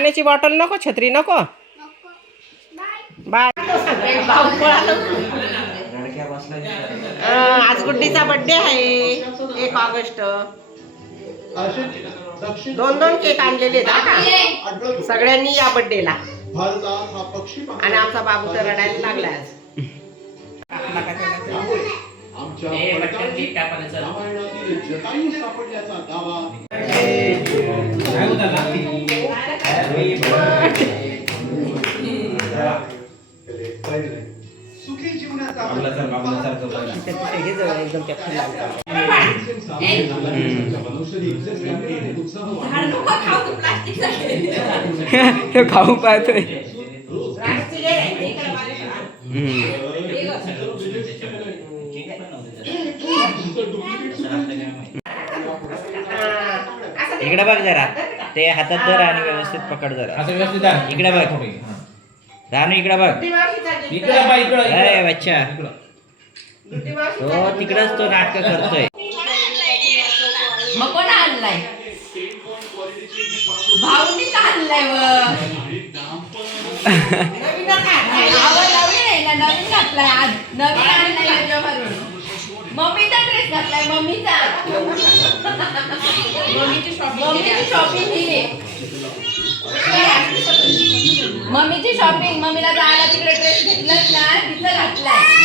पाण्याची बॉटल नको छत्री नको. बाय. आज गुड्डीचा बर्थडे आहे एक ऑगस्ट. दोन दोन केक आणलेले का? सगळ्यांनी या पक्षी आणि आमचा बाबू तर रडायला लागला आज. दावा. सुखी जीवनाचा हे खाऊ पाहतोय. इकडे बघ जरा. ते हातात धर आणि व्यवस्थित पकड जरा. असं व्यवस्थित आहे. इकडे बघ. रानू इकडे बघ. इकडे बा इकडं अरे. बच्चा. तो. तिकडच तो नाटक करतोय. मग कोण आणलाय? भाऊनीच आणलाय नवीन आहे ना नवीन घातलाय आज. नवीन आणलाय मम्मीचा ड्रेस घातलाय मम्मीचा. मम्मीची शॉपिंग. मम्मीची शॉपिंग मम्मीला जायला तिकडे ड्रेस घेतलाच ना तिथं घातलाय.